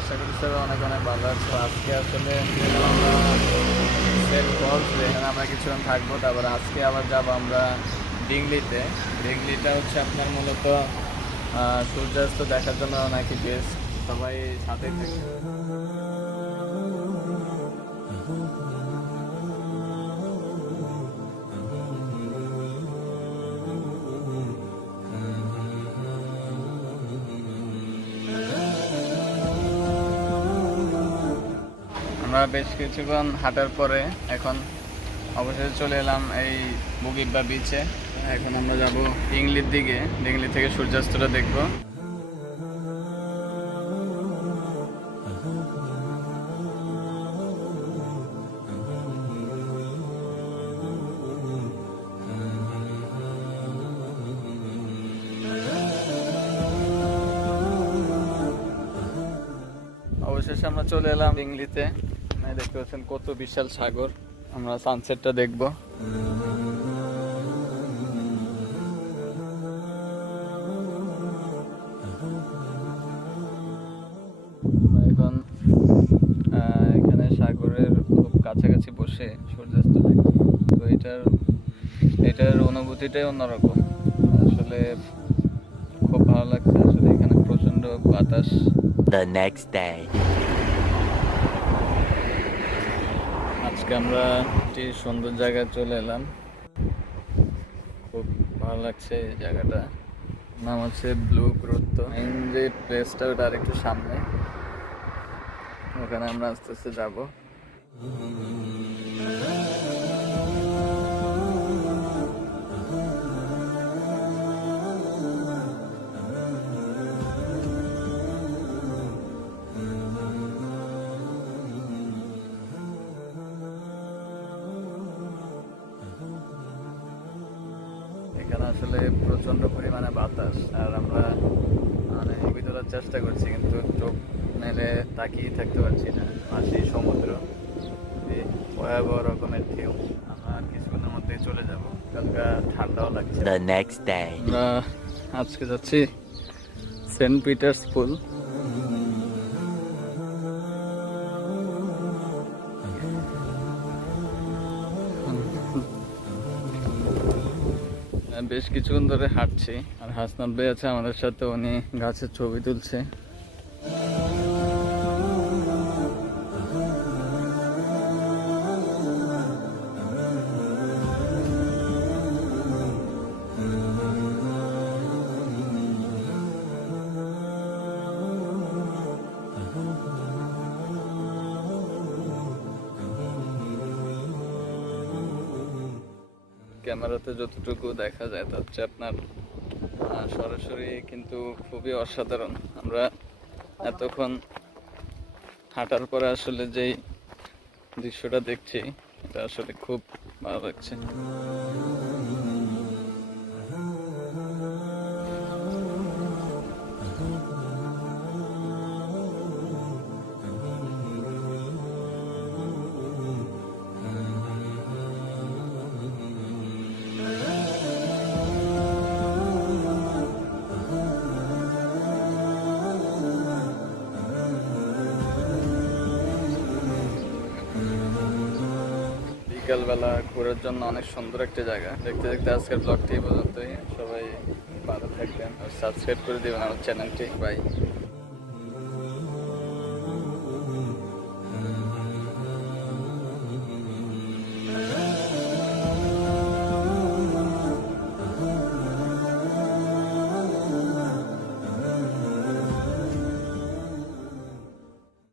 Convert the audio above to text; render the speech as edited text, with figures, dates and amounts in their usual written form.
আশা করি সবাই অনেক অনেক ভালো আছে। আজকে আসলে আমরা সেন্ট পলস, এখানে আমরা কিছুক্ষণ থাকবো, তারপরে আজকে আবার যাবো আমরা ডিংলিতে। ডিংলিটা হচ্ছে আপনার মূলত সূর্যাস্ত দেখার জন্য নাকি বেস্ট। সবাই সাথে থাকে। আমরা বেশ কিছুক্ষণ হাঁটার পরে এখন অবশেষে চলে এলাম এই বুগিব্বা বিচে। এখন আমরা যাব ডিংলির দিকে, ডিংলি থেকে সূর্যাস্তটা দেখব। অবশেষে আমরা চলে এলাম ডিংলিতে। দেখতে পাচ্ছেন কত বিশাল সাগর। আমরা সানসেটটা দেখব। এখন এখানে সাগরের খুব কাছাকাছি বসে সূর্যাস্ত দেখব। তো এটার অনুভূতিটাই অন্যরকম। আসলে খুব ভালো লাগছে। আসলে এখানে প্রচন্ড বাতাস। The next day. আজকে আমরা একটি সুন্দর জায়গায় চলে এলাম। খুব ভালো লাগছে এই জায়গাটা। নাম হচ্ছে ব্লু গুরুত্ব। মেইন যে প্লেসটা ওটা আর একটু সামনে, ওখানে আমরা আস্তে আস্তে যাবো। এখানে আসলে প্রচন্ড পরিমাণে বাতাস, আর আমরা মানে ছবি তোলার চেষ্টা করছি, কিন্তু চোখ মেলে তাকিয়ে থাকতে পারছি না। পাশেই সমুদ্র, ভয়াবহ রকমের ঢেউ। আমরা কিছুক্ষণের মধ্যেই চলে যাব, কালকে ঠান্ডাও লাগছে। The next day. আমরা আজকে যাচ্ছি সেন্ট পিটার্স পুল। বেশ কিছুক্ষণ ধরে হাঁটছি, আর হাসনাত ভাই আছে আমাদের সাথে, উনি গাছের ছবি তুলছে। ক্যামেরাতে যতটুকু দেখা যায় তা হচ্ছে আপনার সরাসরি কিন্তু খুবই অসাধারণ। আমরা এতক্ষণ হাঁটার পরে আসলে যেই দৃশ্যটা দেখছি, এটা আসলে খুব ভালো লাগছে। বিকালবেলা ঘোরার জন্য অনেক সুন্দর একটা জায়গা। দেখতে দেখতে আজকের ব্লগটি এই পর্যন্তই। সবাই ভালো থাকবেন আর সাবস্ক্রাইব করে দেবেন আমার চ্যানেলটি। বাই।